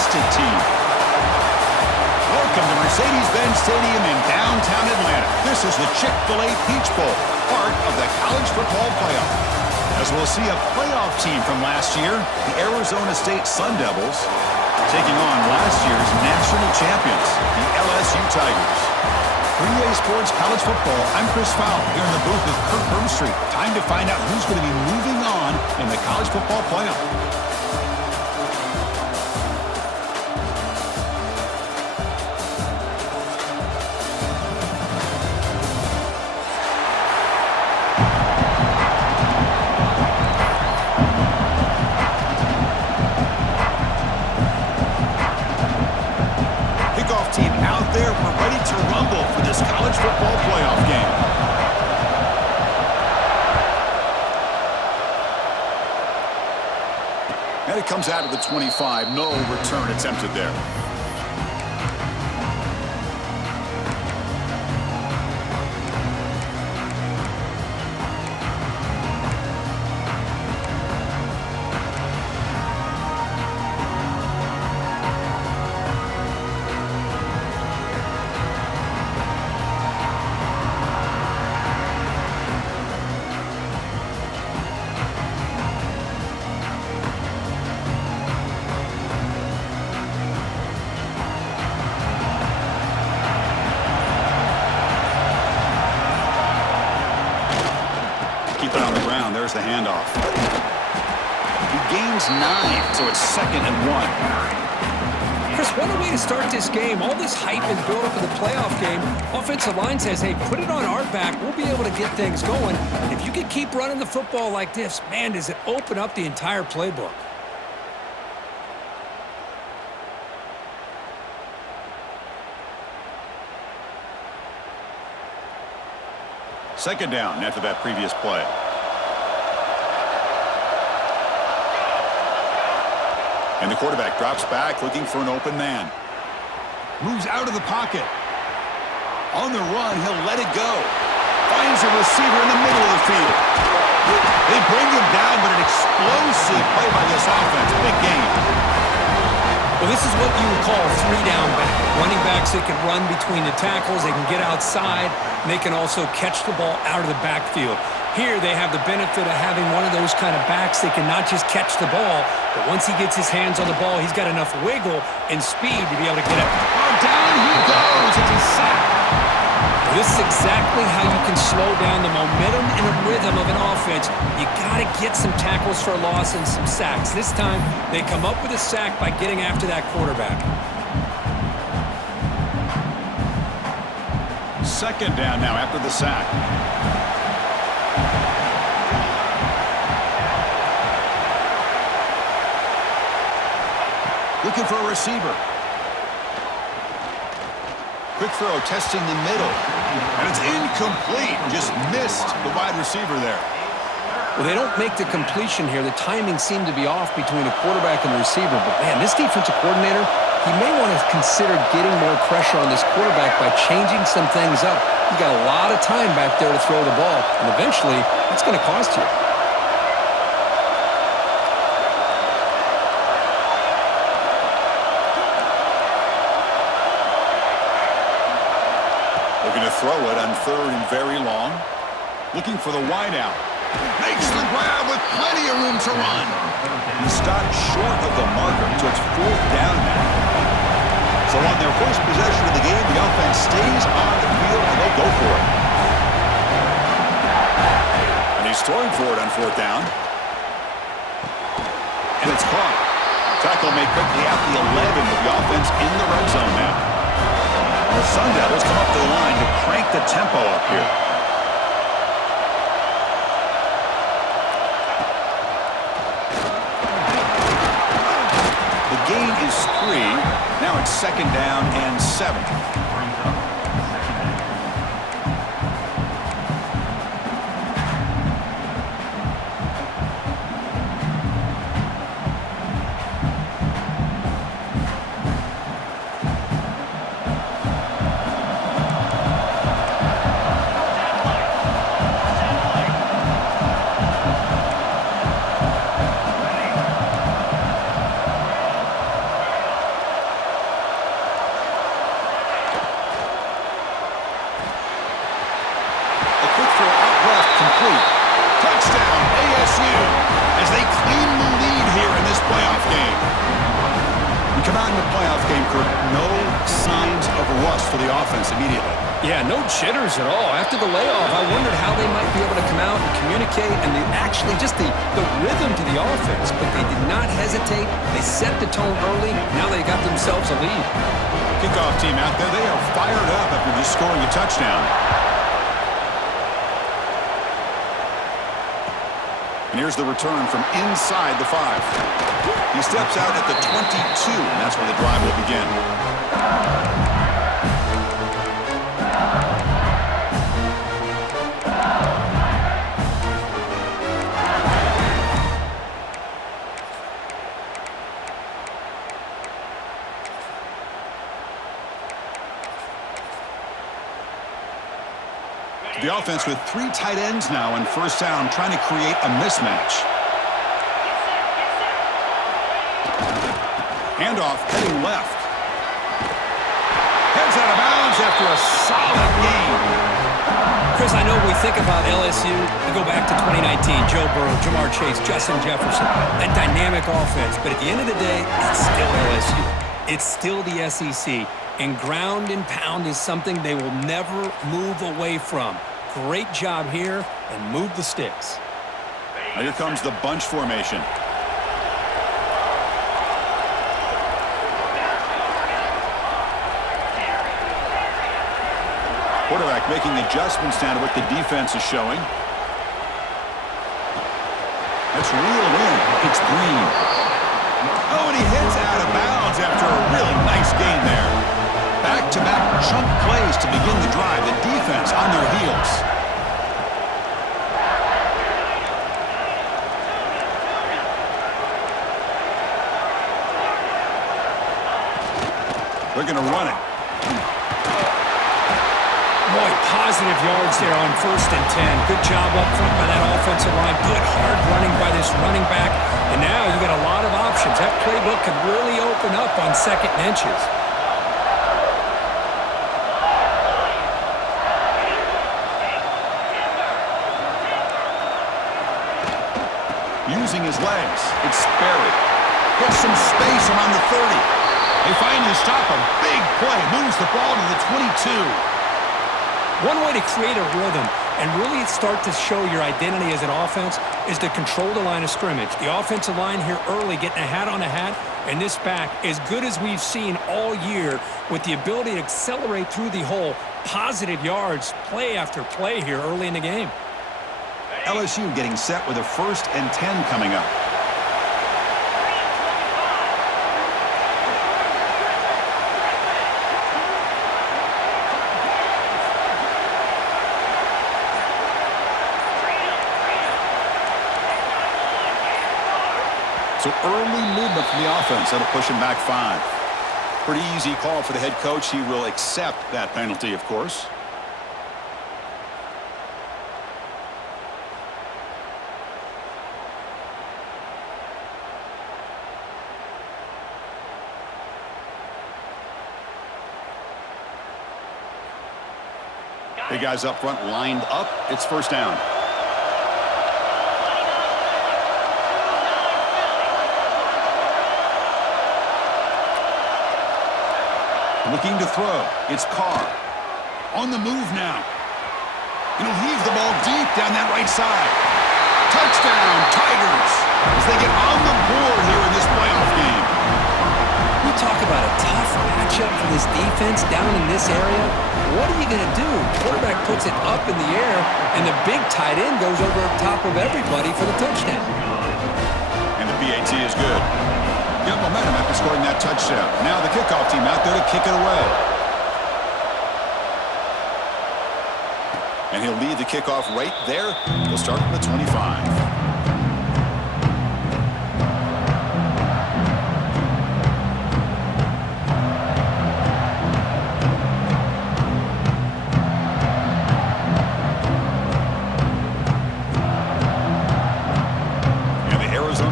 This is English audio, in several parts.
tested team. Welcome to Mercedes-Benz Stadium in downtown Atlanta. This is the Chick-fil-A Peach Bowl, part of the college football playoff. As we'll see a playoff team from last year, the Arizona State Sun Devils, taking on last year's national champions, the LSU Tigers. 3A Sports College Football, I'm Chris Fowle, here in the booth with Kirk Herbstreit. Time to find out who's going to be moving on in the college football playoff. Team out there, we're ready to rumble for this college football playoff game. And it comes out of the 25. No return attempted there. Keep it on the ground. There's the handoff. He gains 9, so it's 2nd and 1. Chris, what a way to start this game. All this hype and build-up of the playoff game. Offensive line says, hey, put it on our back. We'll be able to get things going. If you can keep running the football like this, man, does it open up the entire playbook. Second down after that previous play. And the quarterback drops back looking for an open man. Moves out of the pocket. On the run, he'll let it go. Finds a receiver in the middle of the field. They bring him down, but an explosive play by this offense. Big game. Well, this is what you would call a 3-down back. Running backs that can run between the tackles, they can get outside, and they can also catch the ball out of the backfield. Here they have the benefit of having one of those kind of backs that can not just catch the ball, but once he gets his hands on the ball, he's got enough wiggle and speed to be able to get it. Oh, down he goes. It's a sack. This is exactly how you can slow down the momentum and the rhythm of an offense. You got to get some tackles for a loss and some sacks. This time, they come up with a sack by getting after that quarterback. Second down now after the sack. Looking for a receiver. Quick throw, testing the middle. And it's incomplete. Just missed the wide receiver there. Well, they don't make the completion here. The timing seemed to be off between the quarterback and the receiver. But, man, this defensive coordinator, he may want to consider getting more pressure on this quarterback by changing some things up. You got a lot of time back there to throw the ball, and eventually, it's going to cost you. Looking to throw it on 3rd and very long. Looking for the wideout. Makes the grab with plenty of room to run. He stopped short of the marker, so it's 4th down now. So on their first possession of the game, the offense stays on the field and they'll go for it. And he's throwing for it on 4th down. And it's caught. Tackle made quickly at the 11 with the offense in the red zone now. And the Sun Devils come up the line to crank the tempo up here. Gain is 3. Now it's 2nd down and 7. loss for the offense immediately. Yeah, no jitters at all. After the layoff, I wondered how they might be able to come out and communicate and actually just the rhythm to the offense. But they did not hesitate. They set the tone early. Now they got themselves a lead. Kickoff team out there, they are fired up after just scoring a touchdown. And here's the return from inside the 5. He steps out at the 22, and that's where the drive will begin. The offense with 3 tight ends now in first down, trying to create a mismatch. Handoff heading left. Heads out of bounds after a solid game. Chris, I know when we think about LSU, we go back to 2019, Joe Burrow, Jamar Chase, Justin Jefferson, that dynamic offense. But at the end of the day, it's still LSU. It's still the SEC. And ground and pound is something they will never move away from. Great job here, and move the sticks. Now here comes the bunch formation. Quarterback making adjustments now to what the defense is showing. That's reeled in. It's Green. Oh, and he hits out of bounds after a really nice gain there. Back-to-back chunk plays to begin the drive. The defense on their heels. They're going to run it. Boy, positive yards there on 1st and 10. Good job up front by that offensive line. Good hard running by this running back. And now you got a lot of options. That playbook could really open up on 2nd and inches. Using his legs. It's Sperry. Gets some space around the 30. They finally stop him. Big play. Moves the ball to the 22. One way to create a rhythm and really start to show your identity as an offense is to control the line of scrimmage. The offensive line here early getting a hat on a hat, and this back, as good as we've seen all year, with the ability to accelerate through the hole. Positive yards, play after play here early in the game. LSU getting set with a 1st and 10 coming up. So early movement from the offense. That'll push him back 5. Pretty easy call for the head coach. He will accept that penalty, of course. Big guys up front lined up. It's 1st down. Looking to throw. It's Carr. On the move now. And he'll heave the ball deep down that right side. Touchdown, Tigers, as they get on the board here in this playoff game. We talk about a tough matchup for this defense down in this area. What are you going to do? Quarterback puts it up in the air, and the big tight end goes over top of everybody for the touchdown. And the PAT is good. Got momentum after scoring that touchdown. Now the kickoff team out there to kick it away. And he'll lead the kickoff right there. He'll start from the 25.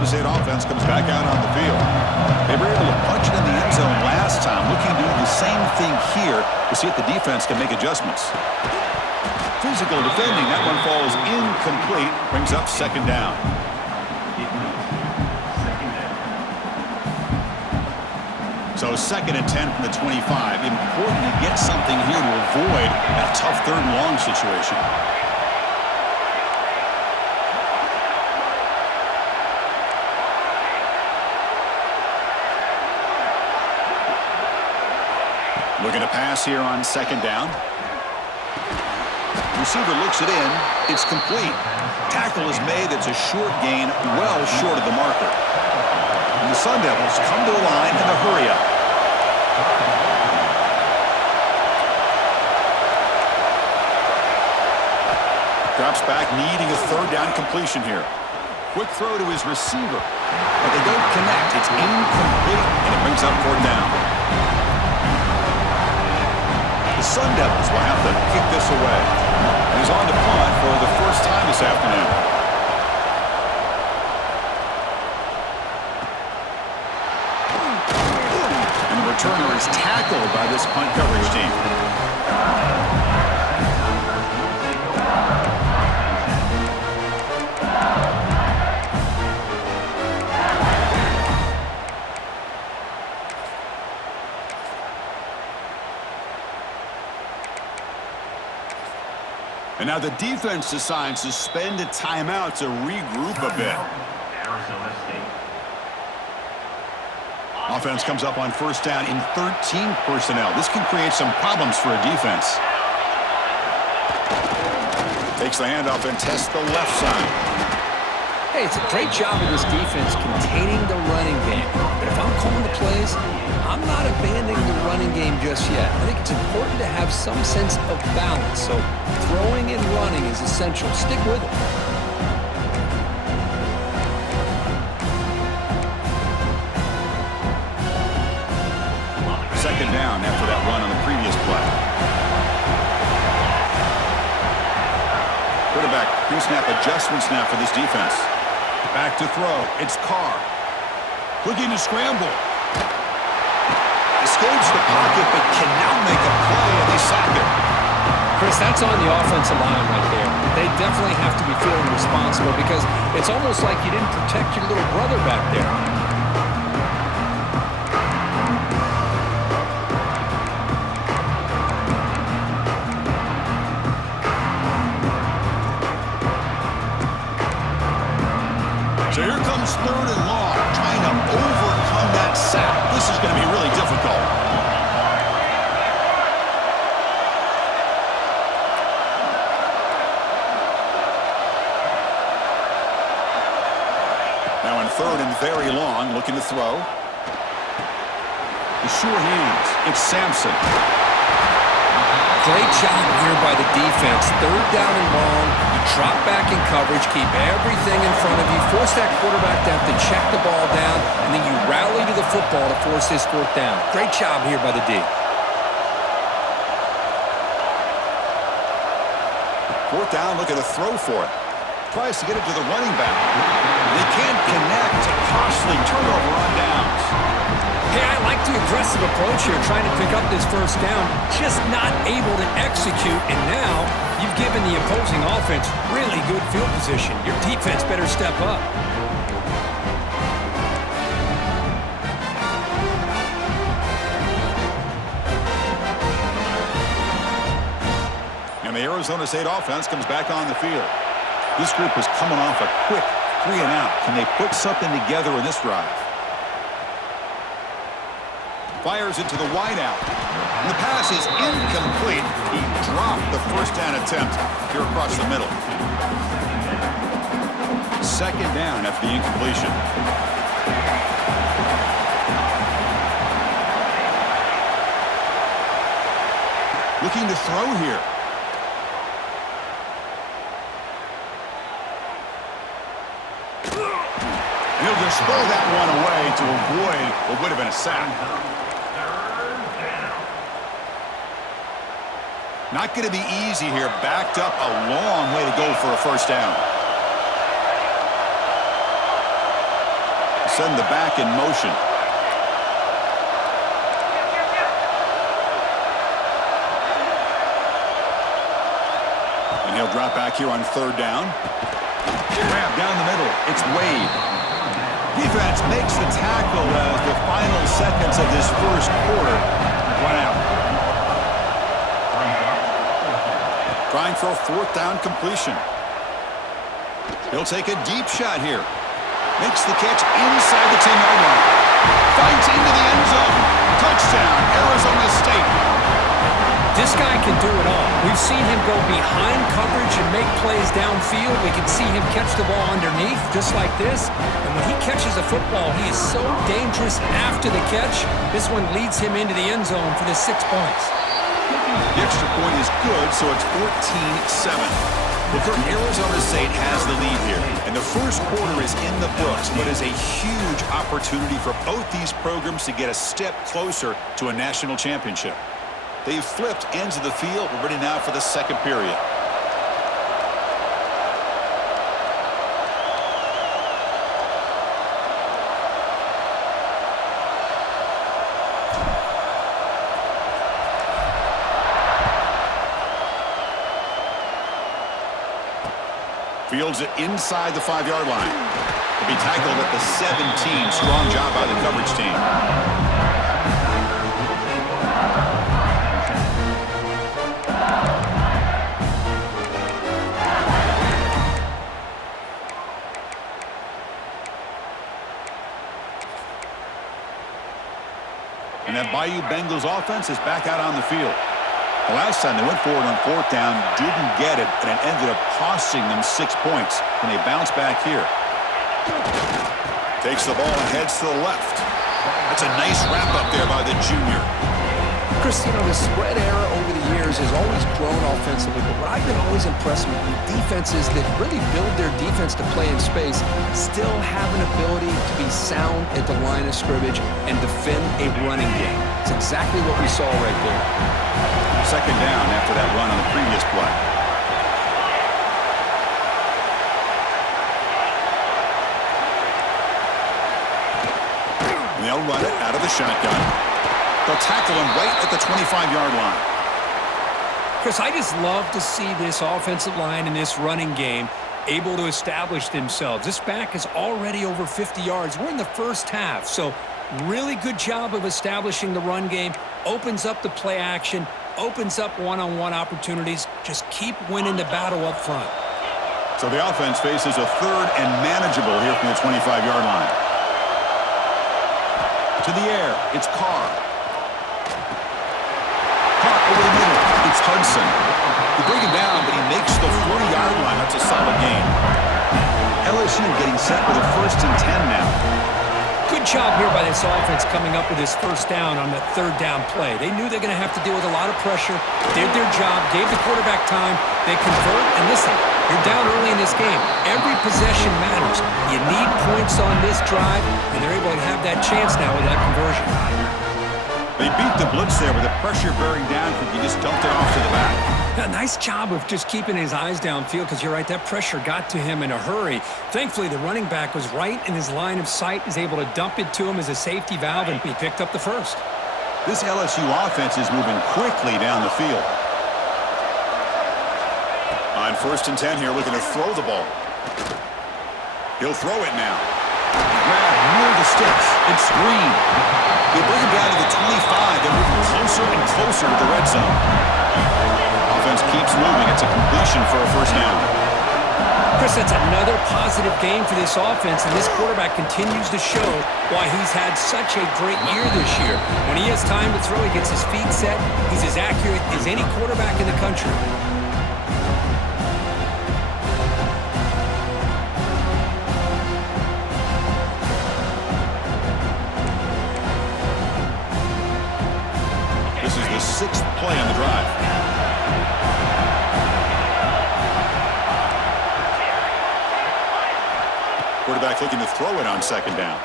State offense comes back out on the field. They were able to punch it in the end zone last time. Looking to do the same thing here to see if the defense can make adjustments. Physical defending. That one falls incomplete. Brings up 2nd down. So 2nd and 10 from the 25. Important to get something here to avoid that tough 3rd and long situation. Looking to pass here on 2nd down. Receiver looks it in. It's complete. Tackle is made. It's a short gain, well short of the marker. And the Sun Devils come to the line in a hurry-up. Drops back, needing a 3rd down completion here. Quick throw to his receiver. But they don't connect. It's incomplete, and it brings up 4th down. The Sun Devils will have to kick this away. And he's on to punt for the first time this afternoon. And the returner is tackled by this punt coverage team. And now the defense decides to spend a timeout to regroup a bit. Arizona State. Offense comes up on 1st down in 13 personnel. This can create some problems for a defense. Takes the handoff and tests the left side. Hey, it's a great job of this defense containing the running game. But if I'm calling the plays, I'm not abandoning the running game just yet. I think it's important to have some sense of balance. So throwing and running is essential. Stick with it. Second down after that run on the previous play. Quarterback pre-snap adjustments now for this defense. Back to throw. It's Carr. Looking to scramble. Escapes the pocket, but can now make a play, and they sack it. Chris, that's on the offensive line right there. They definitely have to be feeling responsible because it's almost like you didn't protect your little brother back there. So here comes 3rd and long, trying to overcome that sack. This is going to be really difficult. Now in 3rd and very long, looking to throw. The sure hands. It's Sampson. Great job here by the defense. 3rd down and long. You drop back in coverage, keep everything in front of you, force that quarterback to have to check the ball down, and then you rally to the football to force this 4th down. Great job here by the D. 4th down, looking to throw for it. Tries to get it to the running back. They can't connect. A costly turnover on downs. Hey, I like the aggressive approach here, trying to pick up this 1st down, just not able to execute, and now you've given the opposing offense really good field position. Your defense better step up. And the Arizona State offense comes back on the field. This group is coming off a quick 3-and-out. Can they put something together in this drive? Fires into the wideout. And the pass is incomplete. He dropped the 1st down attempt here across the middle. 2nd down after the incompletion. Looking to throw here. He'll just throw that one away to avoid what would have been a sack. Not going to be easy here. Backed up a long way to go for a 1st down. Send the back in motion. And he'll drop back here on 3rd down. Grab down the middle. It's Wade. Defense makes the tackle as the final seconds of this first quarter run out. Trying for a fourth down completion. He'll take a deep shot here. Makes the catch inside the 10-yard line. Fights into the end zone. Touchdown, Arizona State. This guy can do it all. We've seen him go behind coverage and make plays downfield. We can see him catch the ball underneath, just like this. And when he catches a football, he is so dangerous after the catch. This one leads him into the end zone for the 6 points. The extra point is good, so it's 14-7. Well, Kurt, Arizona State has the lead here, and the first quarter is in the books, but is a huge opportunity for both these programs to get a step closer to a national championship. They've flipped ends of the field. We're ready now for the second period. Fields it inside the 5-yard line. He'll be tackled at the 17. Strong job by the coverage team. And that Bayou Bengals offense is back out on the field. The last time they went forward on fourth down, didn't get it, and it ended up costing them 6 points. And they bounce back here. Takes the ball and heads to the left. That's a nice wrap up there by the junior. Chris, you know, the spread era over the years has always grown offensively, but what I've been always impressed with defenses that really build their defense to play in space still have an ability to be sound at the line of scrimmage and defend a running game. It's exactly what we saw right there. Second down after that run on the previous play. And they'll run it out of the shotgun. They'll tackle him right at the 25-yard line. Chris, I just love to see this offensive line in this running game able to establish themselves. This back is already over 50 yards. We're in the first half, so really good job of establishing the run game. Opens up the play action, opens up one-on-one opportunities. Just keep winning the battle up front. So the offense faces a third and manageable here from the 25-yard line. To the air, it's Carr. Caught over the middle, it's Hudson. They bring him down, but he makes the 40-yard line. That's a solid gain. LSU getting set with a 1st and 10 now. Good job here by this offense coming up with this first down on that third down play. They knew they're going to have to deal with a lot of pressure, did their job, gave the quarterback time, they convert, and listen, you're down early in this game. Every possession matters. You need points on this drive, and they're able to have that chance now with that conversion. They beat the blitz there with the pressure bearing down because he just dumped it off to the back. A nice job of just keeping his eyes downfield because you're right, that pressure got to him in a hurry. Thankfully, the running back was right in his line of sight, is able to dump it to him as a safety valve, and he picked up the first. This LSU offense is moving quickly down the field. On 1st and 10 here, looking to throw the ball. He'll throw it now. Grab near the sticks. It's Green. They bring him down to the 25. They're moving closer and closer to the red zone. Offense keeps moving. It's a completion for a first down. Chris, that's another positive game for this offense, and this quarterback continues to show why he's had such a great year this year. When he has time to throw, he gets his feet set. He's as accurate as any quarterback in the country. This is the 6th play on the drive. Quarterback looking to throw it on 2nd down.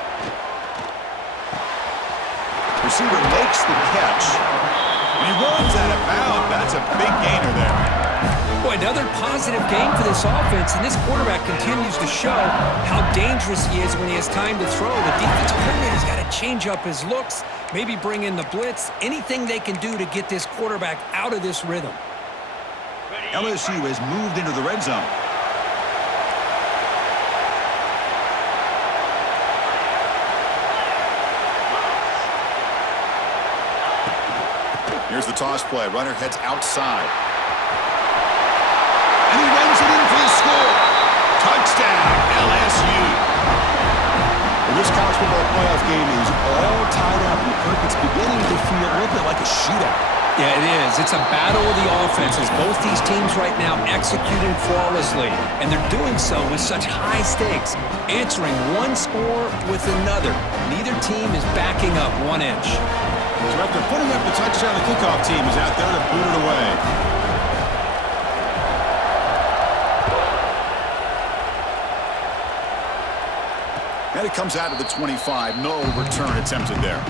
Receiver makes the catch. And he runs out of bounds. That's a big gainer there. Boy, another positive game for this offense, and this quarterback continues to show how dangerous he is when he has time to throw. The defensive coordinator's got to change up his looks, maybe bring in the blitz, anything they can do to get this quarterback out of this rhythm. LSU has moved into the red zone. Here's the toss play. Runner heads outside. And he runs it in for the score. Touchdown, LSU. Well, this college football playoff game is all tied up, and Kirk, it's beginning to feel a little bit like a shootout. Yeah, it is. It's a battle of the offenses. Both these teams right now executing flawlessly, and they're doing so with such high stakes, answering one score with another. Neither team is backing up 1 inch. So after putting up the touchdown, the kickoff team is out there to boot it away. And it comes out to the 25. No return attempted there.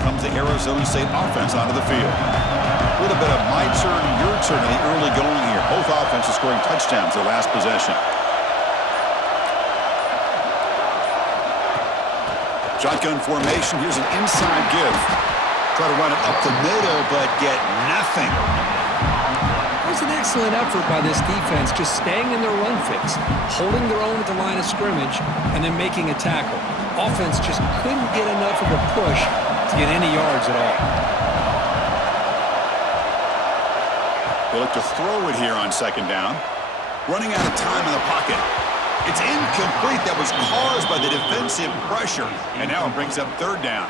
Comes the Arizona State offense onto the field. A little bit of my turn, your turn in the early going here. Both offenses scoring touchdowns their last possession. Shotgun formation. Here's an inside give. Try to run it up the middle, but get nothing. It was an excellent effort by this defense, just staying in their run fix, holding their own at the line of scrimmage, and then making a tackle. Offense just couldn't get enough of a push to get any yards at all. They look to throw it here on second down. Running out of time in the pocket. It's incomplete. That was caused by the defensive pressure. And now it brings up third down.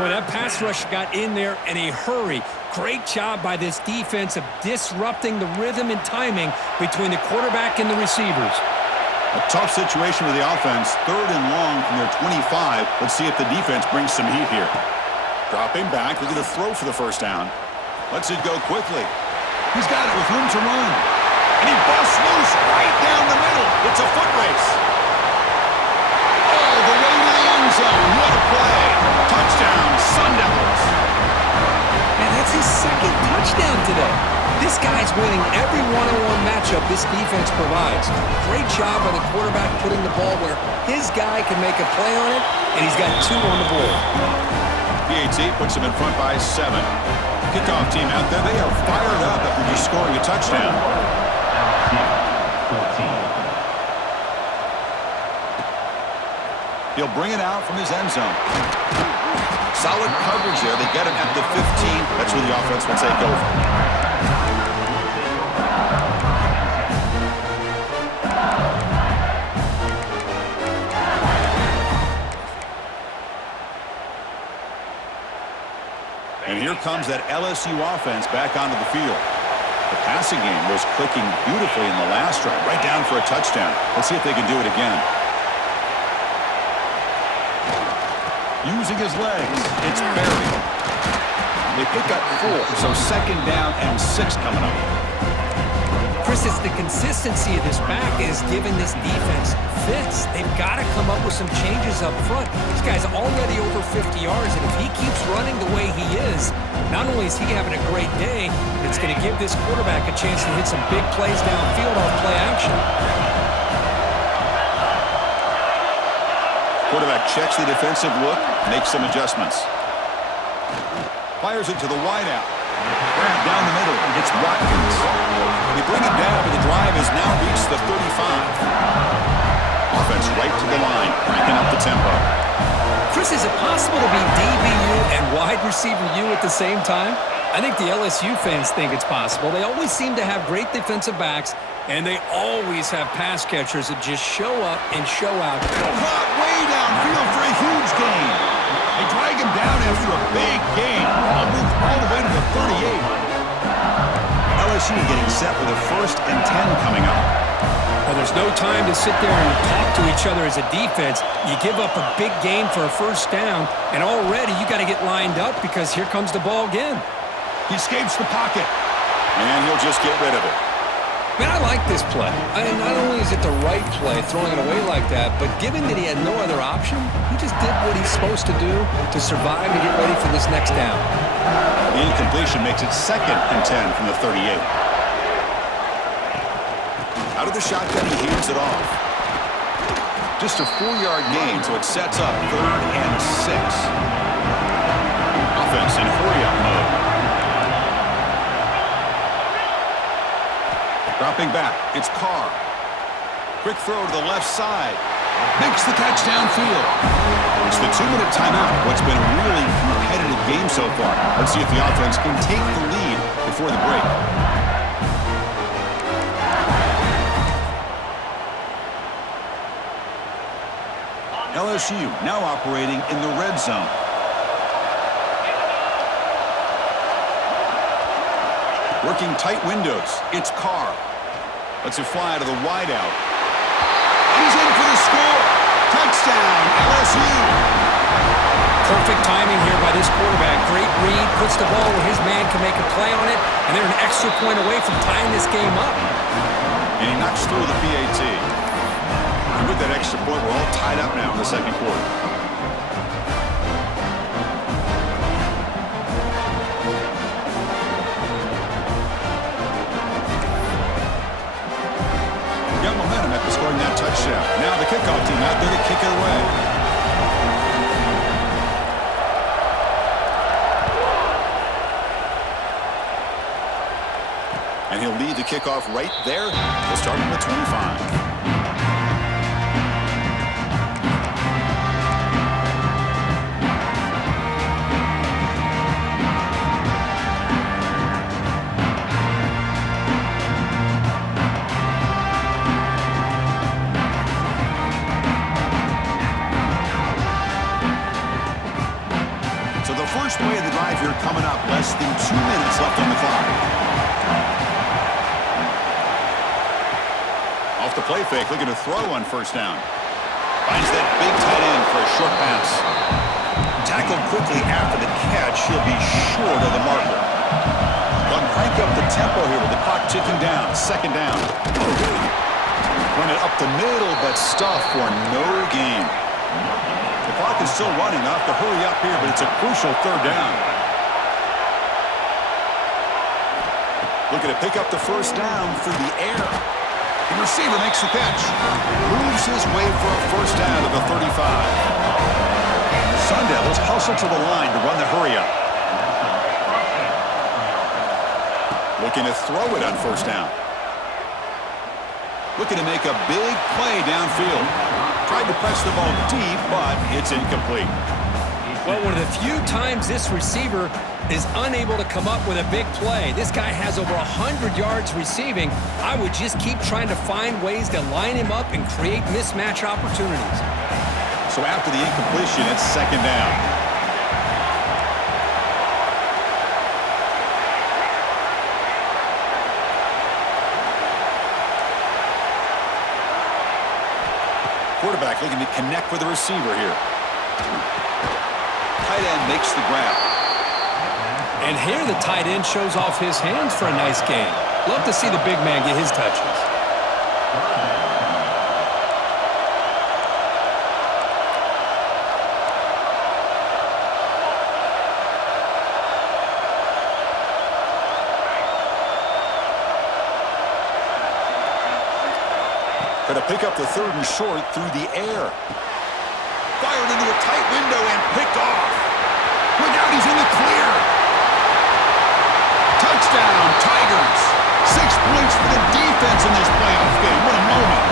Boy, that pass rush got in there in a hurry. Great job by this defense of disrupting the rhythm and timing between the quarterback and the receivers. A tough situation with the offense. Third and long from their 25. Let's see if the defense brings some heat here. Dropping back, looking to throw for the first down. Lets it go quickly. He's got it with room to run. And he busts loose right down the middle. It's a foot race. All the way to the end zone. What a play. Touchdown, Sun Devils. Man, that's his second touchdown today. This guy's winning every one-on-one matchup this defense provides. Great job by the quarterback putting the ball where his guy can make a play on it, and he's got 2 on the board. PAT puts him in front by 7. Kickoff team out there, they are fired up after just scoring a touchdown. He'll bring it out from his end zone. Solid coverage there. They get him at the 15. That's where the offense will take over. And here comes that LSU offense back onto the field. The passing game was clicking beautifully in the last drive, right down for a touchdown. Let's see if they can do it again. Using his legs, it's Berry. They pick up 4, so second down and 6 coming up. Chris, it's the consistency of this back is giving this defense fits. They've got to come up with some changes up front. This guy's already over 50 yards, and if he keeps running the way he is, not only is he having a great day, but it's going to give this quarterback a chance to hit some big plays downfield off play action. Quarterback checks the defensive look, makes some adjustments. Fires it to the wideout. Grab down the middle. It's Watkins. They bring it down, but the drive has now reached the 35. Offense right to the line, cranking up the tempo. Chris, is it possible to be DBU and wide receiver U at the same time? I think the LSU fans think it's possible. They always seem to have great defensive backs, and they always have pass catchers that just show up and show out. Caught way downfield for a huge gain. They drag him down after a big gain. Ball moved all the way to the 38. LSU getting set with a 1st and 10 coming up. Well, there's no time to sit there and talk to each other as a defense. You give up a big gain for a 1st down, and already you got to get lined up because here comes the ball again. He escapes the pocket, and he'll just get rid of it. Man, I like this play. Not only is it the right play, throwing it away like that, but given that he had no other option, he just did what he's supposed to do to survive and get ready for this next down. The incompletion makes it 2nd and 10 from the 38. Out of the shotgun, he hands it off. Just a 4-yard gain, so it sets up 3rd and 6. Offense in hurry-up mode. Dropping back, it's Carr. Quick throw to the left side. Makes the catch downfield. It's the 2-minute timeout. What's been a really competitive game so far. Let's see if the offense can take the lead before the break. LSU now operating in the red zone. Working tight windows. It's Carr. Lets it fly to the wideout. He's in for the score. Touchdown, LSU. Perfect timing here by this quarterback. Great read, puts the ball where his man can make a play on it, and they're an extra point away from tying this game up. And he knocks through the PAT. And with that extra point, we're all tied up now in the second quarter. Got momentum after scoring that touchdown. Now the kickoff team out there to kick it away. And he'll lead the kickoff right there. He'll start from the 25. So the first play of the drive here coming up. Less than 2 minutes left on the clock. Off the play fake, looking to throw on first down. Finds that big tight end for a short pass. Tackled quickly after the catch. He'll be short of the marker. They'll crank up the tempo here with the clock ticking down. Second down. Run it up the middle, but stuff for no gain. The clock is still running. They'll have to hurry up here, but it's a crucial third down. Looking to pick up the first down through the air. The receiver makes the catch. Moves his way for a first down at the 35. The Sun Devils hustle to the line to run the hurry-up. Looking to throw it on first down. Looking to make a big play downfield. Tried to press the ball deep, but it's incomplete. Well, one of the few times this receiver is unable to come up with a big play. This guy has over 100 yards receiving. I would just keep trying to find ways to line him up and create mismatch opportunities. So after the incompletion, it's second down. Quarterback looking to connect with the receiver here. Tight end makes the grab. And here the tight end shows off his hands for a nice gain. Love to see the big man get his touches. Going to pick up the third and short through the air. Fired into a tight window and picked off. Look out, he's in the clear. Touchdown, Tigers. 6 points for the defense in this playoff game. What a moment.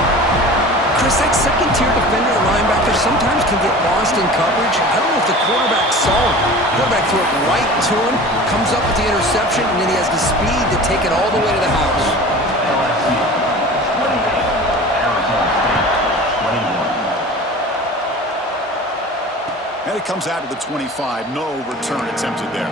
Chris, that second-tier defender or linebacker sometimes can get lost in coverage. I don't know if the quarterback saw him. The quarterback threw it right to him, comes up with the interception, and then he has the speed to take it all the way to the house. And it comes out to the 25. No return attempted there.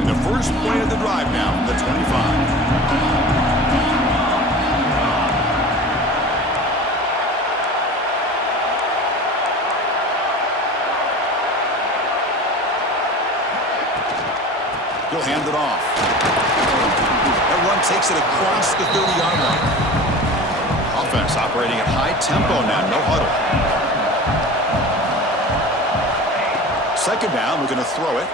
And the first play of the drive now, the 25. He'll hand it off. That run takes it across the 30-yard line. Offense operating at high tempo now, no huddle. Second down, we're going to throw it.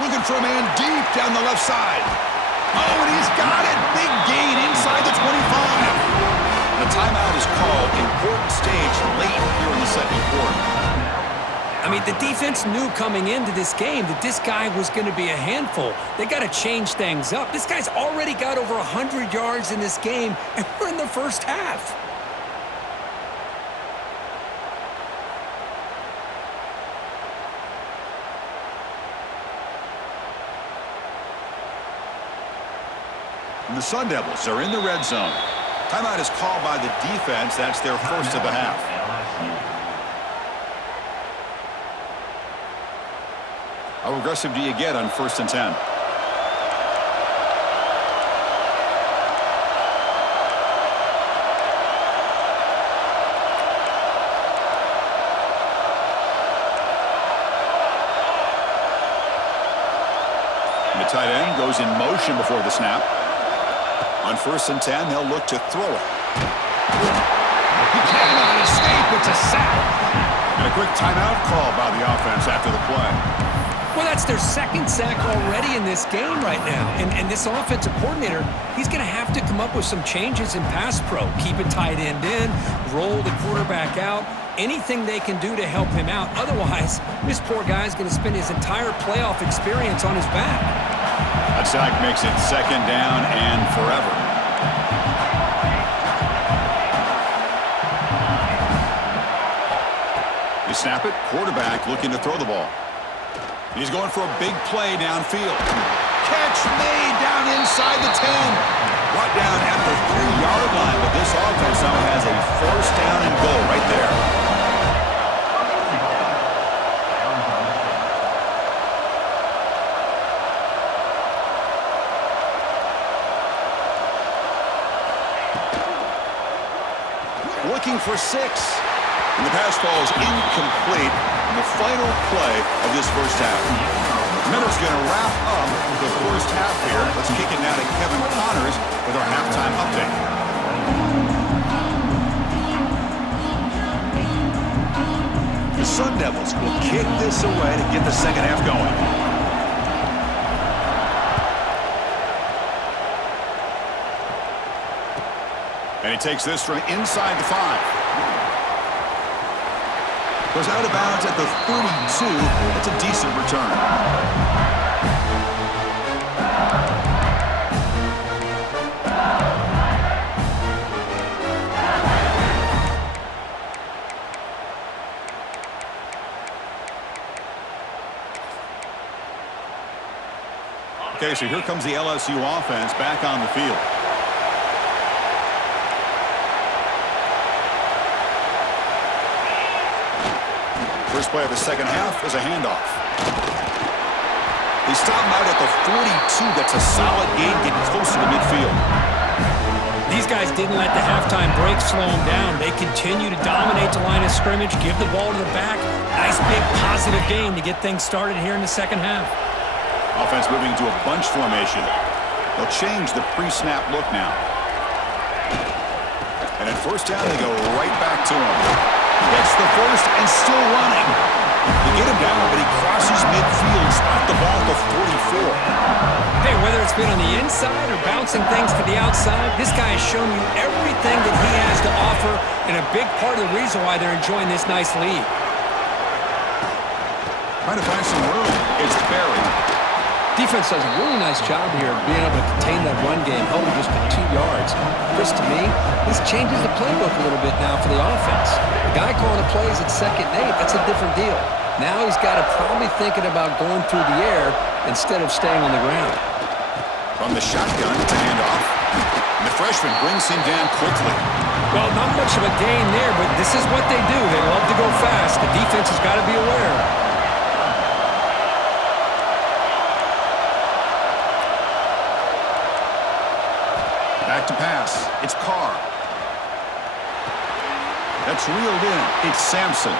Looking for a man deep down the left side. Oh, and he's got it. Big gain inside the 25. timeout is called. Important stage late here in the second quarter. I mean, the defense knew coming into this game that this guy was going to be a handful. They got to change things up. This guy's already got over 100 yards in this game, and we're in the first half. And the Sun Devils are in the red zone. Timeout is called by the defense. That's their first of the half. How aggressive do you get on 1st and 10? And the tight end goes in motion before the snap. On 1st and 10, they'll look to throw it. He cannot escape. It's a sack. And a quick timeout call by the offense after the play. Well, that's their second sack already in this game right now. And this offensive coordinator, he's going to have to come up with some changes in pass pro. Keep a tight end in, roll the quarterback out, anything they can do to help him out. Otherwise, this poor guy's going to spend his entire playoff experience on his back. That sack makes it 2nd down and forever. You snap it, quarterback looking to throw the ball. He's going for a big play downfield. Catch made down inside the 10. Brought down at the 3-yard line, but this offense now has a 1st down and goal right there. Looking for 6. And the pass ball is incomplete in the final play of this first half. Miller's going to wrap up the first half here. Let's kick it now to Kevin Connors with our halftime update. The Sun Devils will kick this away to get the second half going. And he takes this from inside the 5. Goes out of bounds at the 32. That's a decent return. Okay, so here comes the LSU offense back on the field. First play of the second half is a handoff. They stop him out at the 42. That's a solid gain, getting close to the midfield. These guys didn't let the halftime break slow them down. They continue to dominate the line of scrimmage, give the ball to the back. Nice big positive gain to get things started here in the second half. Offense moving to a bunch formation. They'll change the pre-snap look now. And at 1st down, they go right back to him. Gets the first and still running. They get him down, but he crosses midfield, spot the ball at the 44. Hey, whether it's been on the inside or bouncing things to the outside, this guy has shown you everything that he has to offer, and a big part of the reason why they're enjoying this nice lead. Trying to find some room. It's Barry. Defense does a really nice job here of being able to contain that run game, held just to 2 yards. Chris, to me, this changes the playbook a little bit now for the offense. The guy calling the plays at 2nd and 8, that's a different deal. Now he's got to probably thinking about going through the air instead of staying on the ground. From the shotgun to handoff. And the freshman brings him down quickly. Well, not much of a gain there, but this is what they do. They love to go fast. The defense has got to be aware. Back to pass. It's Carr. That's reeled in. It's Sampson.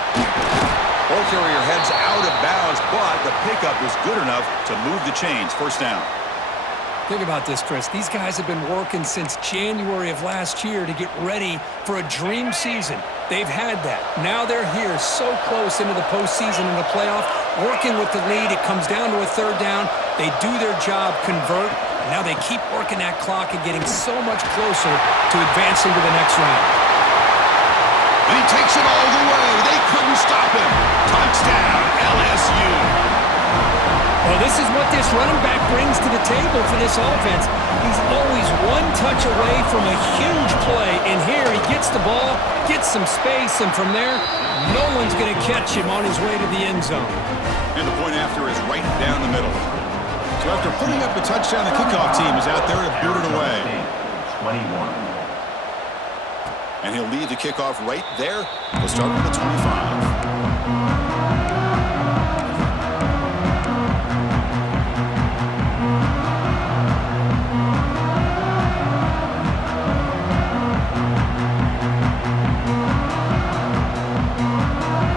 Ball carrier heads out of bounds, but the pickup is good enough to move the chains. 1st down. Think about this, Chris. These guys have been working since January of last year to get ready for a dream season. They've had that. Now they're here so close into the postseason and the playoff. working with the lead. It comes down to a third down. They do their job, convert. Now they keep working that clock and getting so much closer to advancing to the next round. And he takes it all the way. They couldn't stop him. Touchdown, LSU. Well, this is what this running back brings to the table for this offense. He's always one touch away from a huge play. And here he gets the ball, gets some space, and from there, no one's going to catch him on his way to the end zone. And the point after is right down the middle. So after putting up the touchdown, the kickoff team is out there to boot it away. 21. And he'll lead the kickoff right there. He'll start with the 25.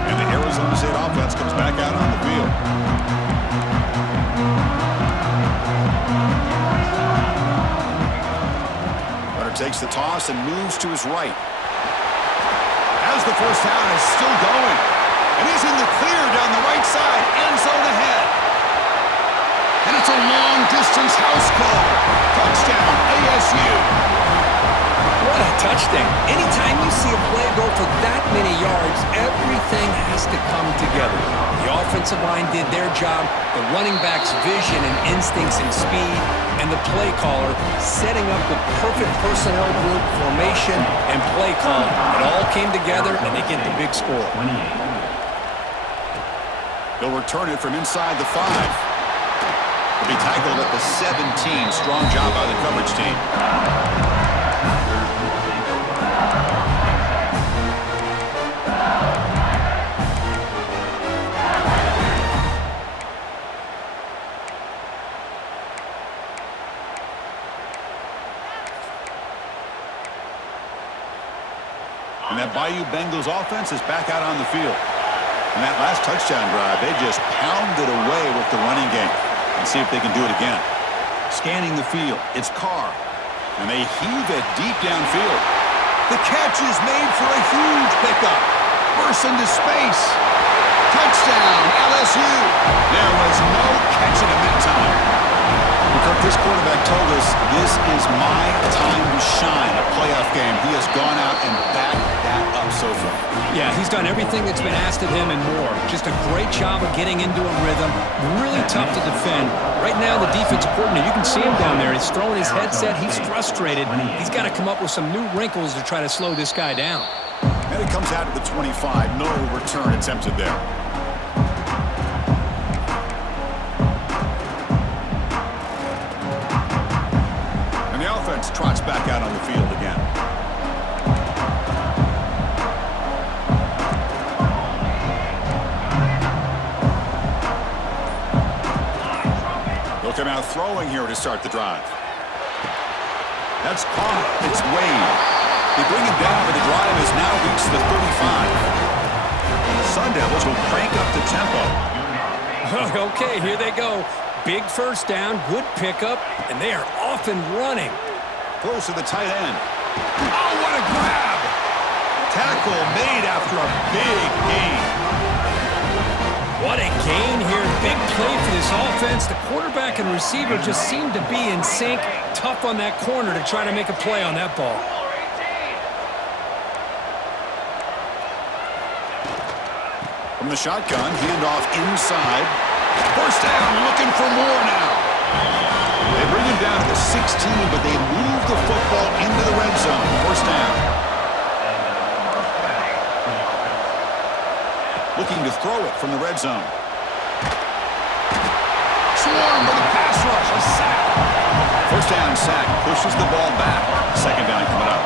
And the Arizona State offense comes back out on the field. Runner takes the toss and moves to his right. As the first down is still going. And he's in the clear down the right side. End zone ahead. And it's a long-distance house call. Touchdown, ASU. What a touchdown. Anytime you see a play go for that many yards, everything has to come together. The offensive line did their job, the running back's vision and instincts and speed, and the play caller setting up the perfect personnel group, formation, and play call. It all came together, and they get the big score. 28. They'll return it from inside the 5. He'll be tackled at the 17. Strong job by the coverage team. And that Bayou Bengals offense is back out on the field. And that last touchdown drive, they just pounded away with the running game. And see if they can do it again. Scanning the field, it's Carr. And they heave it deep downfield. The catch is made for a huge pickup. Bursts into space. Touchdown, LSU. There was no catching him that time. Kirk, this quarterback told us this is my time to shine, a playoff game. He has gone out and backed that up so far. Yeah, he's done everything that's been asked of him and more. Just a great job of getting into a rhythm. Really tough to defend. Right now, the defensive coordinator, you can see him down there. He's throwing his headset. He's frustrated. He's got to come up with some new wrinkles to try to slow this guy down. And it comes out of the 25. No return attempted there. Trots back out on the field again. They'll come out throwing here to start the drive. That's caught. It's Wade. They bring him down, but the drive has now reached the 35. And the Sun Devils will crank up the tempo. Okay, here they go. Big first down, good pickup, and they are off and running. Close to the tight end. Oh, what a grab! Tackle made after a big gain. What a gain here. Big play for this offense. The quarterback and receiver just seem to be in sync. Tough on that corner to try to make a play on that ball. From the shotgun, handoff inside. First down, looking for more now. They bring him down to the 16, but they move the football into the red zone. First down. Looking to throw it from the red zone. Swarmed by the pass rush. A sack. First down sack. Pushes the ball back. Second down coming up.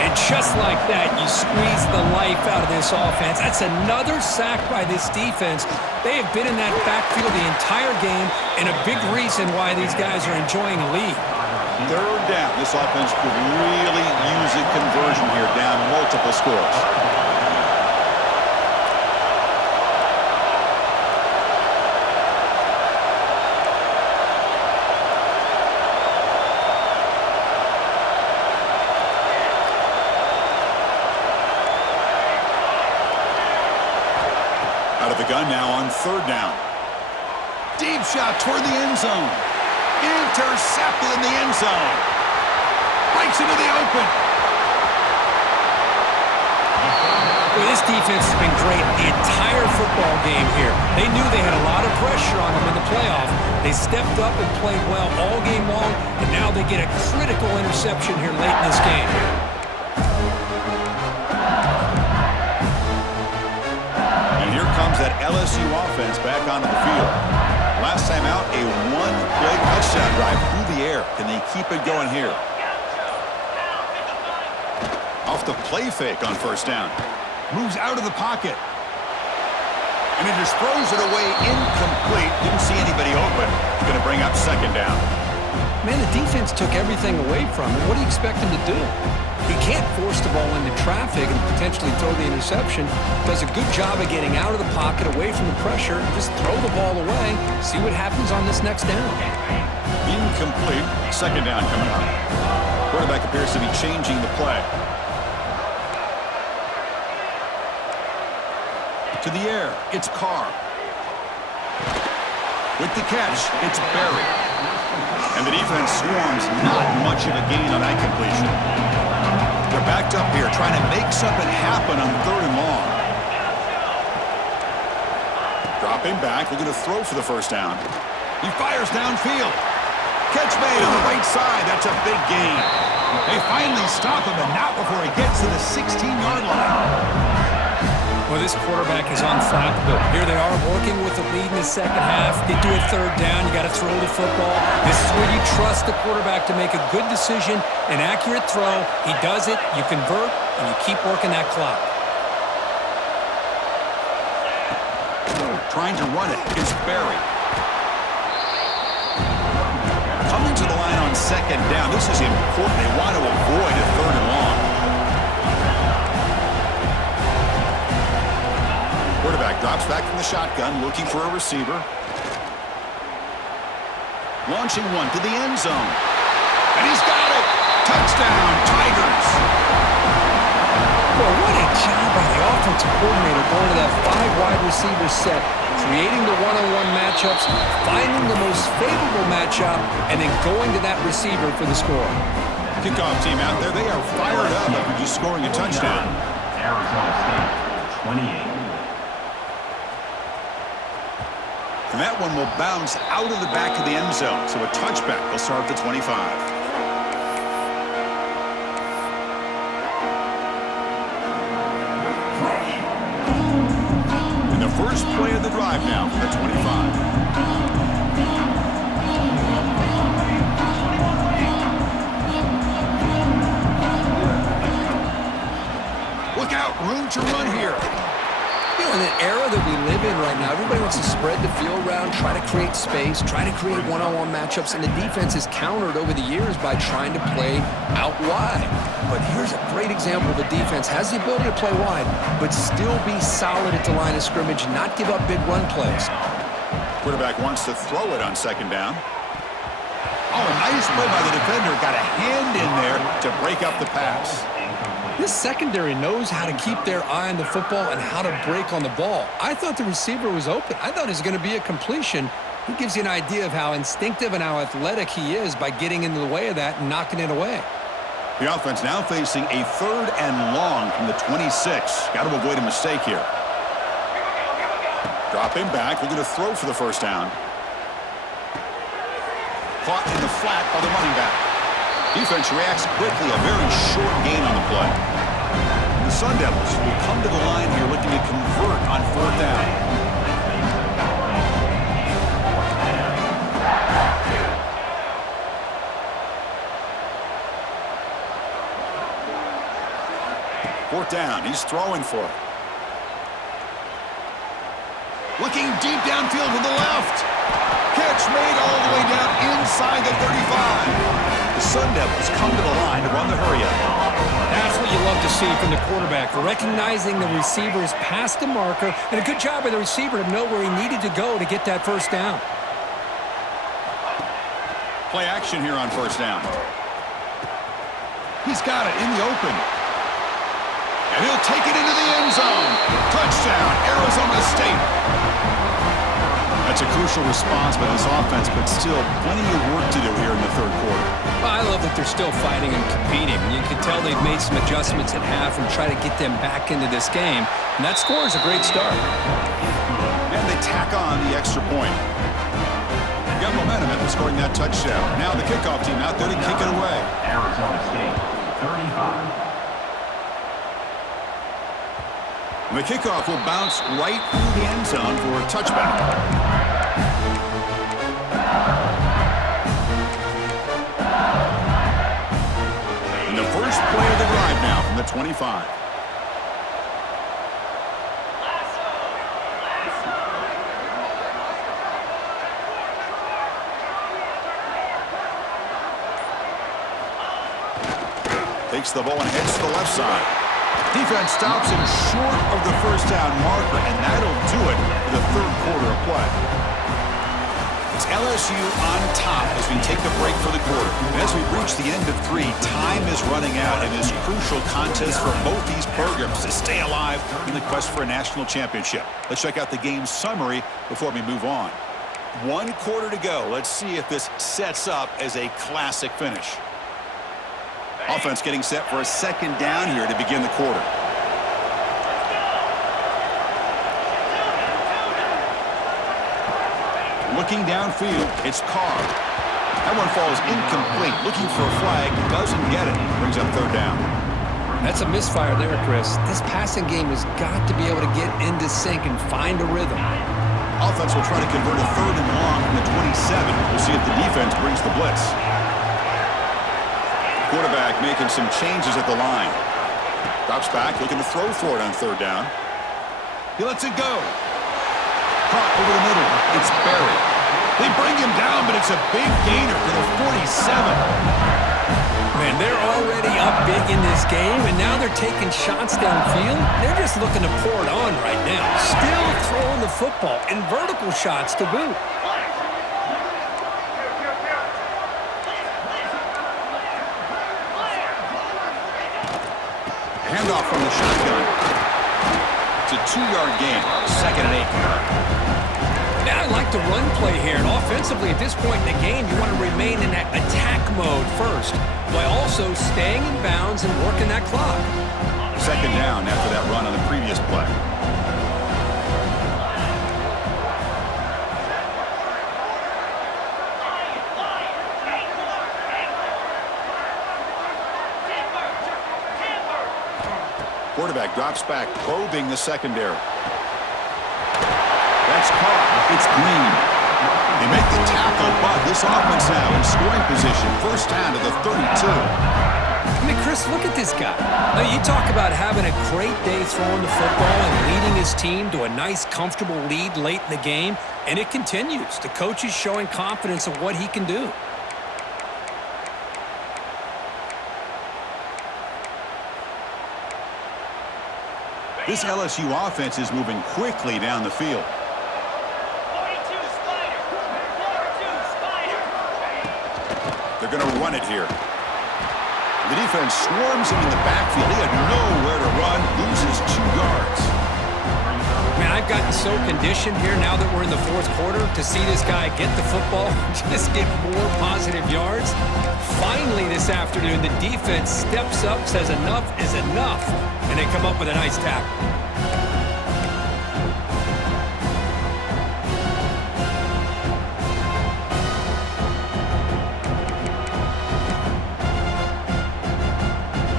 And just like that, you squeeze the life out of this offense. That's another sack by this defense. They have been in that backfield the entire game, and a big reason why these guys are enjoying a lead. Third down. This offense could really use a conversion here, down multiple scores. gun now on third down. Deep shot toward the end zone. Intercepted in the end zone. Breaks into the open. Well, this defense has been great the entire football game here. They knew they had a lot of pressure on them in the playoff. They stepped up and played well all game long, and now they get a critical interception here late in this game. And here comes that LSU offense back onto the field. Last time out, a one-play touchdown drive through the air. Can they keep it going here? Off the play fake on first down. Moves out of the pocket. And he just throws it away incomplete. Didn't see anybody open. Going to bring up second down. Man, the defense took everything away from him. What do you expect him to do? He can't force the ball into traffic and potentially throw the interception. Does a good job of getting out of the pocket, away from the pressure, just throw the ball away, see what happens on this next down. Incomplete. Second down coming up. Quarterback appears to be changing the play. To the air, it's Carr. With the catch, it's Berry. And the defense swarms, not much of a gain on that completion. They're backed up here, trying to make something happen on third and long. Dropping back, looking to throw for the first down. He fires downfield. Catch made on the right side, that's a big gain. They finally stop him, and not before he gets to the 16-yard line. Well, this quarterback is unflappable. Here they are working with the lead in the second half. They do a third down. You got to throw the football. This is where you trust the quarterback to make a good decision, an accurate throw. He does it, you convert, and you keep working that clock. Trying to run it is Berry. Coming to the line on second down. This is important. They want to avoid a third and long. Quarterback drops back from the shotgun, looking for a receiver. Launching one to the end zone. And he's got it! Touchdown, Tigers! Well, what a job by the offensive coordinator going to that 5-wide receiver set, creating the one-on-one matchups, finding the most favorable matchup, and then going to that receiver for the score. Kickoff team out there, they are fired up after just scoring a touchdown. Arizona State, 28. And that one will bounce out of the back of the end zone. So a touchback will start at the 25. And the first play of the drive now from the 25. Look out, room to run here. You know, in an era that we live in right now, everybody wants to spread the field around, try to create space, try to create one-on-one matchups, and the defense is countered over the years by trying to play out wide. But here's a great example of a defense has the ability to play wide, but still be solid at the line of scrimmage, not give up big run plays. Quarterback wants to throw it on second down. Oh, a nice play by the defender. Got a hand in there to break up the pass. This secondary knows how to keep their eye on the football and how to break on the ball. I thought the receiver was open. I thought it was going to be a completion. He gives you an idea of how instinctive and how athletic he is by getting into the way of that and knocking it away. The offense now facing a third and long from the 26. Got to avoid a mistake here. Dropping back, looking to throw for the first down. Caught in the flat by the running back. Defense reacts quickly, a very short gain on the play. The Sun Devils will come to the line here looking to convert on fourth down. Fourth down, he's throwing for it. Looking deep downfield to the left. Catch made all the way down inside the 35. The Sun Devils come to the line to run the hurry-up. That's what you love to see from the quarterback, recognizing the receiver's past the marker, and a good job by the receiver to know where he needed to go to get that first down. Play action here on first down. He's got it in the open. And he'll take it into the end zone. Touchdown, Arizona State. That's a crucial response by this offense, but still plenty of work to do here in the third quarter. Well, I love that they're still fighting and competing. You can tell they've made some adjustments at half and try to get them back into this game. And that score is a great start. And they tack on the extra point. Got momentum after scoring that touchdown. Now the kickoff team out there to kick it away. Arizona State, 35. And the kickoff will bounce right through the end zone for a touchback. And the first play of the drive now from the 25. Takes the ball and heads to the left side. Defense stops him short of the first down marker, and that'll do it for the third quarter of play. It's LSU on top as we take the break for the quarter. And as we reach the end of 3, time is running out in this crucial contest for both these programs to stay alive in the quest for a national championship. Let's check out the game summary before we move on. 1 quarter to go. Let's see if this sets up as a classic finish. Offense getting set for a second down here to begin the quarter. Looking downfield, it's Carr. That one falls incomplete. Looking for a flag, doesn't get it. Brings up third down. That's a misfire there, Chris. This passing game has got to be able to get into sync and find a rhythm. Offense will try to convert a third and long from the 27. We'll see if the defense brings the blitz. Quarterback making some changes at the line. Drops back, looking to throw for it on third down. He lets it go. Caught over the middle. It's buried. They bring him down, but it's a big gainer to the 47. Man, they're already up big in this game, and now they're taking shots downfield. They're just looking to pour it on right now. Still throwing the football, and vertical shots to boot. Handoff from the shotgun. It's a 2-yard gain. 2nd and 8. Now I like the run play here, and offensively at this point in the game, you want to remain in that attack mode first, while also staying in bounds and working that clock. 2nd down after that run on the previous play. Quarterback drops back, probing the secondary. That's caught. It's Green. They make the tackle, but this offense now in scoring position. First down to the 32. I mean, Chris, look at this guy. I mean, you talk about having a great day throwing the football and leading his team to a nice, comfortable lead late in the game, and it continues. The coach is showing confidence of what he can do. This LSU offense is moving quickly down the field. They're going to run it here. The defense swarms him in the backfield. He had nowhere to run, loses 2 yards. Man, I've gotten so conditioned here now that we're in the fourth quarter to see this guy get the football, just get more positive yards. Finally this afternoon, the defense steps up, says enough is enough, and they come up with a nice tackle.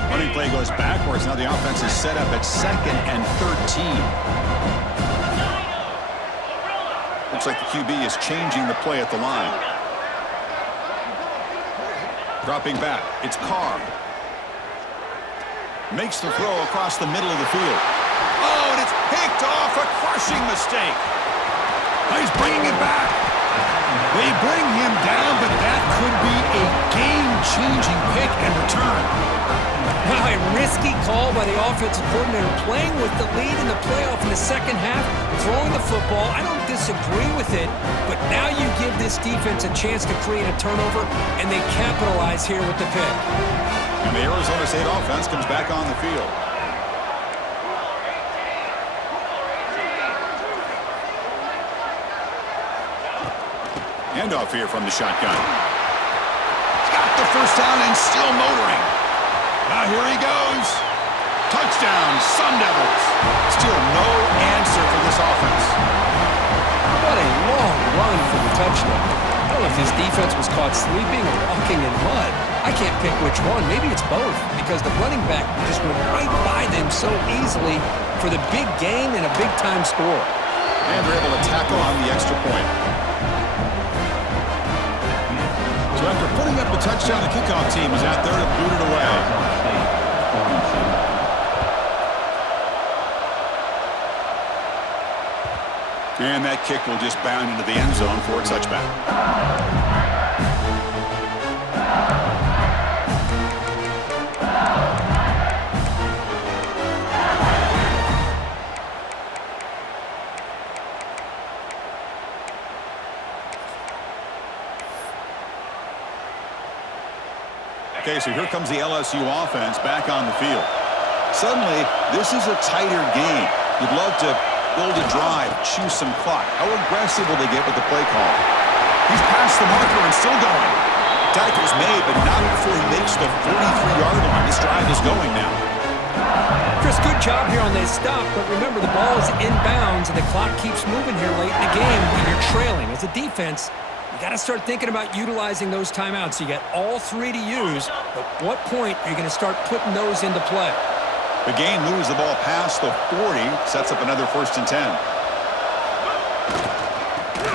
Running play goes backwards. Now the offense is set up at 2nd and 13. Looks like the QB is changing the play at the line. Dropping back, it's Carr. Makes the throw across the middle of the field. Oh, and it's picked off, a crushing mistake. He's bringing it back. They bring him down, but that could be a game-changing pick and return. Wow, a risky call by the offensive coordinator, playing with the lead in the playoff in the second half, throwing the football. I don't disagree with it, but now you give this defense a chance to create a turnover, and they capitalize here with the pick. And the Arizona State offense comes back on the field. Handoff here from the shotgun. He's got the first down and still motoring. Now here he goes. Touchdown, Sun Devils. Still no answer for this offense. What a long run for the touchdown. I don't know if his defense was caught sleeping or walking in mud. I can't pick which one. Maybe it's both, because the running back just went right by them so easily for the big gain and a big-time score. And they're able to tackle on the extra point. So after putting up the touchdown, the kickoff team is out there to boot it away. Arizona State, 4-7. And that kick will just bound into the end zone for a touchback. Okay, so here comes the LSU offense back on the field. Suddenly, this is a tighter game. You'd love to build a drive, choose some clock. How aggressive will they get with the play call? He's past the marker and still going. Tackle's made, but not before he makes the 43-yard line. This drive is going now. Chris, good job here on this stop, but remember, the ball is inbounds, and the clock keeps moving here late in the game when you're trailing. As a defense, you got to start thinking about utilizing those timeouts. You got all three to use, but what point are you going to start putting those into play? The game moves the ball past the 40, sets up another 1st and 10.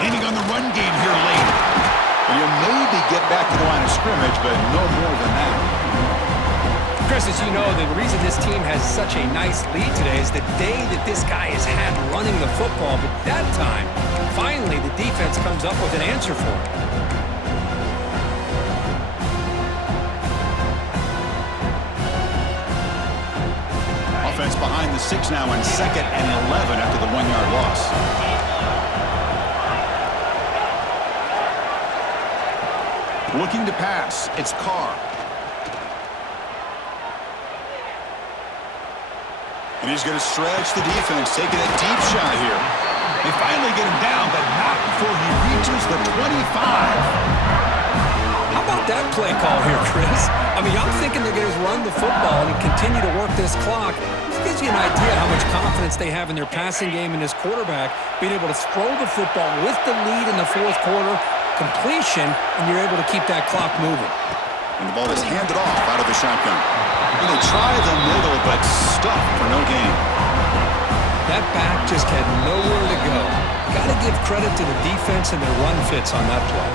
Leaning on the run game here late. And you'll maybe get back to the line of scrimmage, but no more than that. Chris, as you know, the reason this team has such a nice lead today is the day that this guy has had running the football. But that time, finally, the defense comes up with an answer for it. Offense behind the 6 now on 2nd and 11 after the 1-yard loss. Looking to pass, it's Carr. And he's going to stretch the defense, taking a deep shot here. They finally get him down, but not before he reaches the 25. How about that play call here, Chris? I mean, I'm thinking they're going to run the football and continue to work this clock. This gives you an idea how much confidence they have in their passing game and this quarterback being able to throw the football with the lead in the 4th quarter, completion, and you're able to keep that clock moving. And the ball is handed off out of the shotgun. And they try the middle, but stuffed for no gain. That back just had nowhere to go. Got to give credit to the defense and their run fits on that play.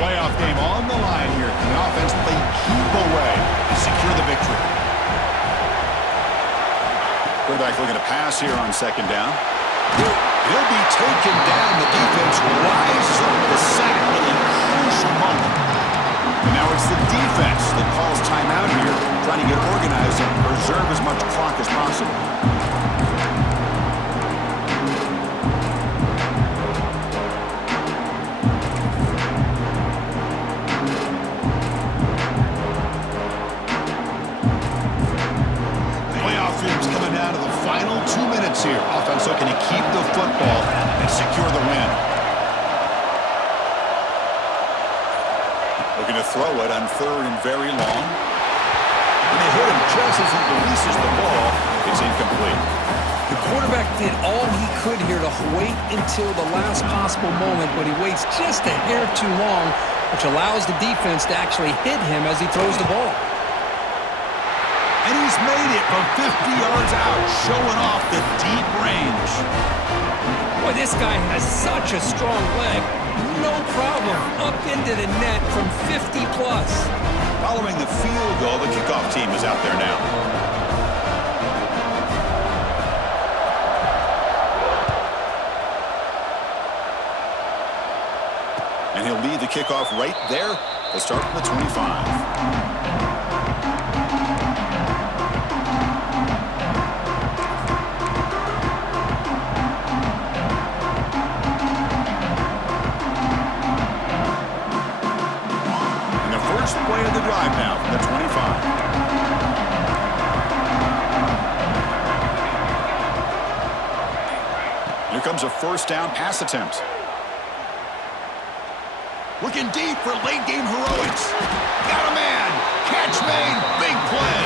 Playoff game on the line here. The offense they keep away to secure the victory. Quarterback looking to pass here on 2nd down. He'll be taken down. The defense rises up the sack in a crucial moment. And now it's the defense that calls timeout here, trying to get organized and preserve as much clock as possible. Playoff games coming down to the final 2 minutes here. Offense looking to keep the football and secure the win. Looking to throw it on 3rd and very long. And they hit him just as he releases the ball. It's incomplete. The quarterback did all he could here to wait until the last possible moment, but he waits just a hair too long, which allows the defense to actually hit him as he throws the ball. And he's made it from 50 yards out, showing off the deep range. Boy, this guy has such a strong leg. No problem. Up into the net from 50 plus. Following the field goal, the kickoff team is out there now. And he'll lead the kickoff right there. They'll start from the 25. Play of the drive now from the 25. Here comes a first down pass attempt. Looking deep for late-game heroics. Got a man. Catch made. Big play.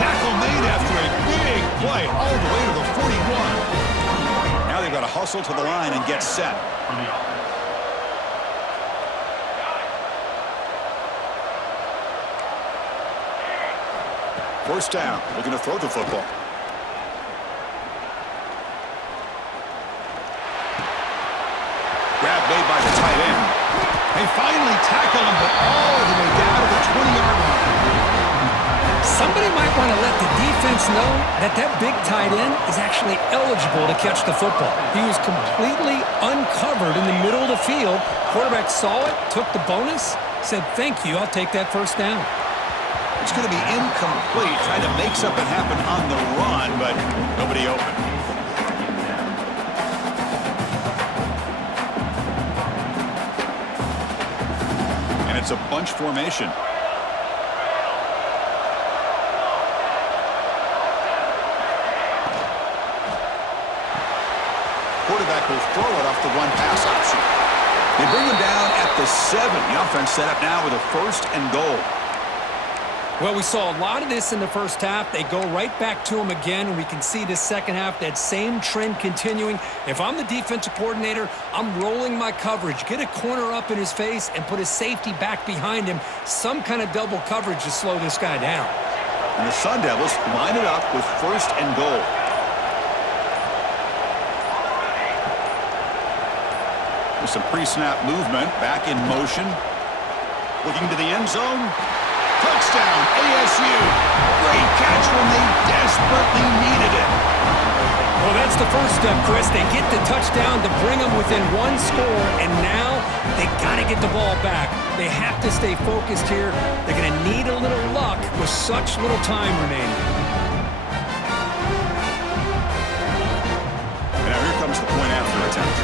Tackle made after a big play all the way to the 41. Now they've got to hustle to the line and get set. First down. Looking to throw the football. Grab made by the tight end. They finally tackle him, but all the way down to the 20-yard line. Somebody might want to let the defense know that that big tight end is actually eligible to catch the football. He was completely uncovered in the middle of the field. Quarterback saw it, took the bonus, said, "Thank you, I'll take that first down." It's going to be incomplete, trying to make something happen on the run, but nobody open. And it's a bunch formation. Quarterback will throw it off the one pass option. They bring him down at the 7. The offense set up now with a 1st and goal. Well, we saw a lot of this in the first half. They go right back to him again, and we can see the second half, that same trend continuing. If I'm the defensive coordinator, I'm rolling my coverage. Get a corner up in his face and put a safety back behind him. Some kind of double coverage to slow this guy down. And the Sun Devils line it up with 1st and goal. With some pre-snap movement, back in motion. Looking to the end zone. Touchdown, ASU. Great catch when they desperately needed it. Well, that's the first step, Chris. They get the touchdown to bring them within one score, and now they got to get the ball back. They have to stay focused here. They're going to need a little luck with such little time remaining. And now here comes the point after attempt.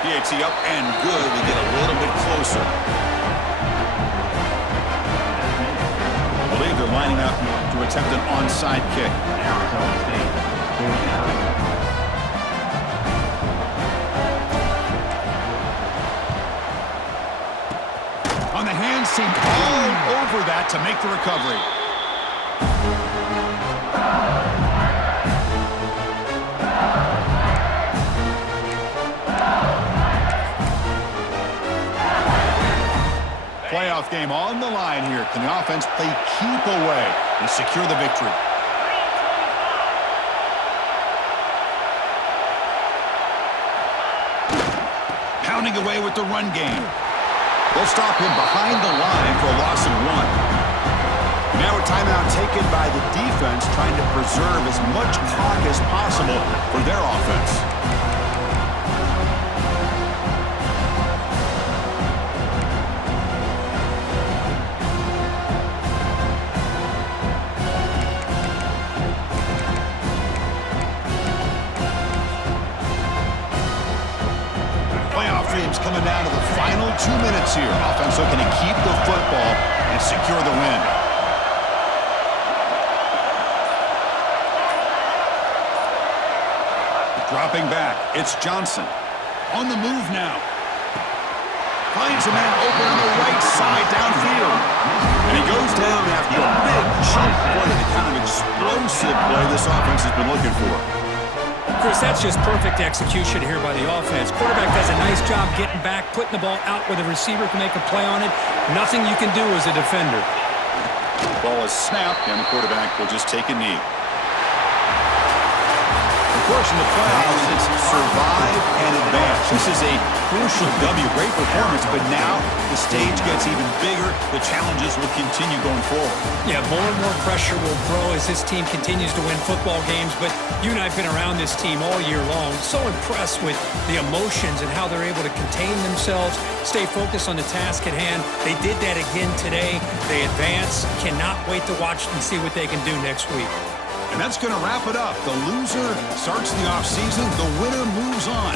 PAT up and good. We get a little bit closer. I believe they're lining up to attempt an onside kick. On the hands team, all over that to make the recovery. Playoff game on the line here. Can the offense play keep away and secure the victory? Pounding away with the run game. They'll stop him behind the line for a loss of 1. Now a timeout taken by the defense, trying to preserve as much clock as possible for their offense. Coming down to the final 2 minutes here. Offense looking to keep the football and secure the win. Dropping back, it's Johnson. On the move now. Finds a man open on the right side downfield. And he goes down after a big chunk play, the kind of explosive play this offense has been looking for. Chris, that's just perfect execution here by the offense. Quarterback does a nice job getting back, putting the ball out where the receiver can make a play on it. Nothing you can do as a defender. Ball is snapped, and the quarterback will just take a knee. Of course, in the playoffs, it's survive and advance. This is a crucial W. Great performance, but now the stage gets even bigger. The challenges will continue going forward. Yeah, more and more pressure will grow as this team continues to win football games, but you and I have been around this team all year long. So impressed with the emotions and how they're able to contain themselves, stay focused on the task at hand. They did that again today. They advance. Cannot wait to watch and see what they can do next week. And that's going to wrap it up. The loser starts the offseason. The winner moves on.